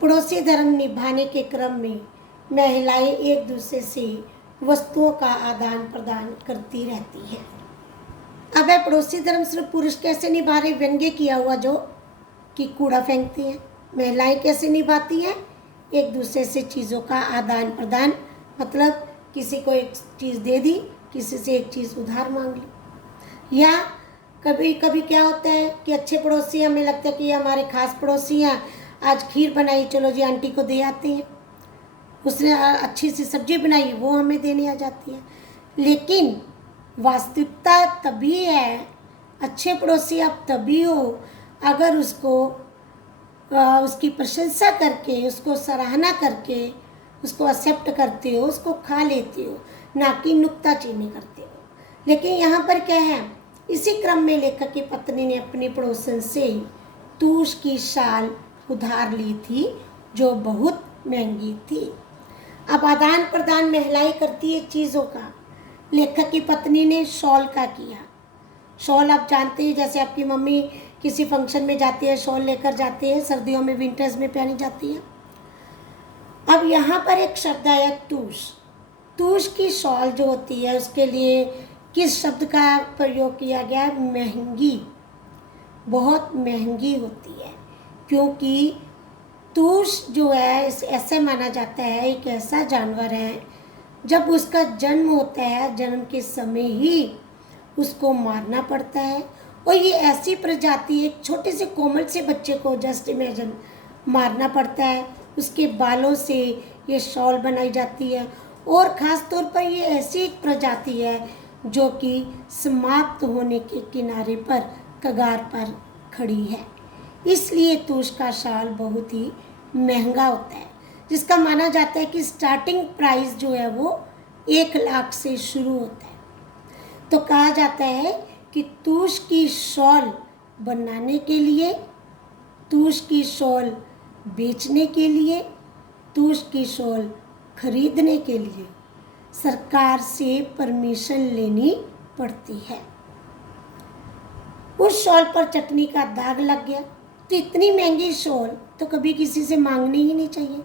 पड़ोसी धर्म निभाने के क्रम में महिलाएं एक दूसरे से वस्तुओं का आदान प्रदान करती रहती हैं। अब है पड़ोसी धर्म सिर्फ पुरुष कैसे निभा रहे, व्यंग्य किया हुआ जो कि कूड़ा फेंकती हैं। महिलाएं कैसे निभाती हैं, एक दूसरे से चीज़ों का आदान प्रदान, मतलब किसी को एक चीज़ दे दी, किसी से एक चीज़ उधार मांग ली। या कभी कभी क्या होता है कि अच्छे पड़ोसी, हमें लगता है कि ये हमारे खास पड़ोसी हैं, आज खीर बनाई, चलो जी आंटी को दे आते हैं, उसने अच्छी सी सब्जी बनाई, वो हमें देने आ जाती है। लेकिन वास्तविकता तभी है, अच्छे पड़ोसी आप तभी हो अगर उसको उसकी प्रशंसा करके, उसको सराहना करके उसको एक्सेप्ट करते हो, उसको खा लेते हो, ना कि नुक्ताचीनी करते हो। लेकिन यहाँ पर क्या है, इसी क्रम में लेखक की पत्नी ने अपनी पड़ोसन से तूश की शाल उधार ली थी जो बहुत महंगी थी। अब आदान प्रदान महिलाएं करती है चीज़ों का, लेखक की पत्नी ने शॉल का किया। शॉल आप जानते हैं, जैसे आपकी मम्मी किसी फंक्शन में जाती है, शॉल लेकर जाती है, सर्दियों में विंटर्स में पहनी जाती है। अब यहाँ पर एक शब्द आया तूश। तूश की शॉल जो होती है उसके लिए किस शब्द का प्रयोग किया गया है, महंगी, बहुत महंगी होती है। क्योंकि तूश जो है ऐसे माना जाता है, एक ऐसा जानवर है जब उसका जन्म होता है, जन्म के समय ही उसको मारना पड़ता है। और ये ऐसी प्रजाति, एक छोटे से कोमल से बच्चे को जस्ट इमेजिन मारना पड़ता है, उसके बालों से ये शॉल बनाई जाती है। और ख़ास तौर पर ये ऐसी एक प्रजाति है जो कि समाप्त होने के किनारे पर, कगार पर खड़ी है। इसलिए तूश का शाल बहुत ही महंगा होता है, जिसका माना जाता है कि स्टार्टिंग प्राइस जो है वो 1 लाख से शुरू होता है। तो कहा जाता है कि तूश की शॉल बनाने के लिए, तूश की शॉल बेचने के लिए, तूश की शॉल खरीदने के लिए सरकार से परमिशन लेनी पड़ती है। उस शॉल पर चटनी का दाग लग गया, तो इतनी महंगी शॉल तो कभी किसी से मांगनी ही नहीं चाहिए।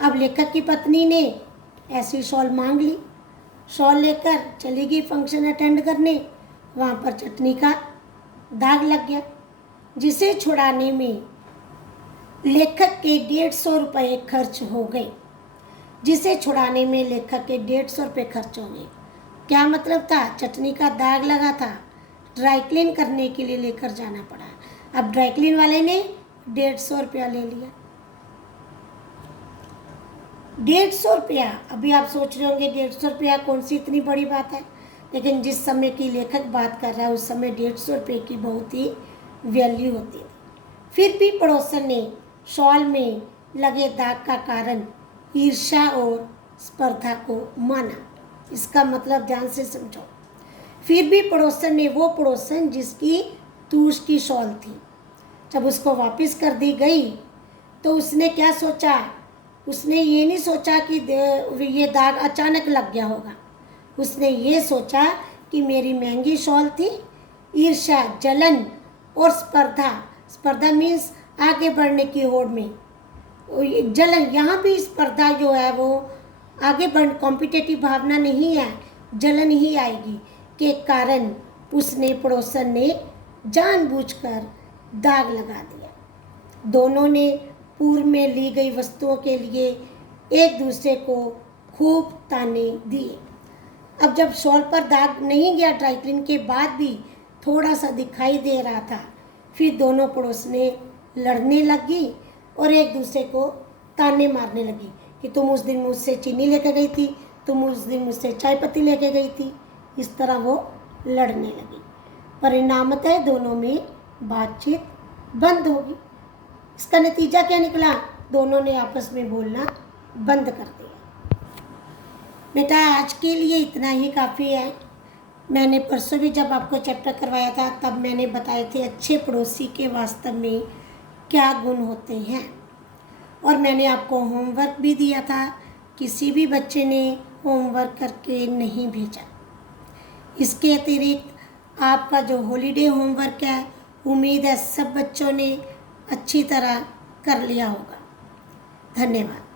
अब लेखक की पत्नी ने ऐसी शॉल मांग ली, शॉल लेकर चली गई फंक्शन अटेंड करने, वहाँ पर चटनी का दाग लग गया, जिसे छुड़ाने में लेखक के 150 रुपये खर्च हो गए। जिसे छुड़ाने में लेखक के 150 रुपये खर्च हो गए। क्या मतलब था, चटनी का दाग लगा था, ड्राई क्लीन करने के लिए लेकर जाना पड़ा। अब ड्राई क्लीन वाले ने 150 रुपया ले लिया। 150 रुपया, अभी आप सोच रहे होंगे 150 रुपया कौन सी इतनी बड़ी बात है, लेकिन जिस समय की लेखक बात कर रहा है उस समय 150 रुपये की बहुत ही वैल्यू होती थी। फिर भी पड़ोसन ने शॉल में लगे दाग का कारण ईर्ष्या और स्पर्धा को माना। इसका मतलब ध्यान से समझो। फिर भी पड़ोसन ने, वो पड़ोसन जिसकी तूश की शॉल थी, जब उसको वापस कर दी गई तो उसने क्या सोचा, उसने ये नहीं सोचा कि ये दाग अचानक लग गया होगा। उसने ये सोचा कि मेरी महंगी शॉल थी, ईर्ष्या, जलन और स्पर्धा, स्पर्धा मीन्स आगे बढ़ने की होड़ में, जलन, यहाँ भी स्पर्धा जो है वो आगे बढ़, कॉम्पिटिटिव भावना नहीं है, जलन ही आएगी के कारण उसने, पड़ोसन ने जानबूझकर दाग लगा दिया। दोनों ने पूर्व में ली गई वस्तुओं के लिए एक दूसरे को खूब ताने दिए। अब जब शॉल पर दाग नहीं गया, ड्राई क्लीन के बाद भी थोड़ा सा दिखाई दे रहा था, फिर दोनों पड़ोसने लड़ने लगी और एक दूसरे को ताने मारने लगी कि तुम उस दिन मुझसे चीनी लेकर गई थी, तुम उस दिन मुझसे चाय पत्ती लेके गई थी। इस तरह वो लड़ने लगी। परिणामतः दोनों में बातचीत बंद होगी। इसका नतीजा क्या निकला, दोनों ने आपस में बोलना बंद कर दिया। बेटा आज के लिए इतना ही काफ़ी है। मैंने परसों भी जब आपको चैप्टर करवाया था तब मैंने बताए थे अच्छे पड़ोसी के वास्तव में क्या गुण होते हैं, और मैंने आपको होमवर्क भी दिया था। किसी भी बच्चे ने होमवर्क करके नहीं भेजा। इसके अतिरिक्त आपका जो हॉलीडे होमवर्क है, उम्मीद है सब बच्चों ने अच्छी तरह कर लिया होगा। धन्यवाद।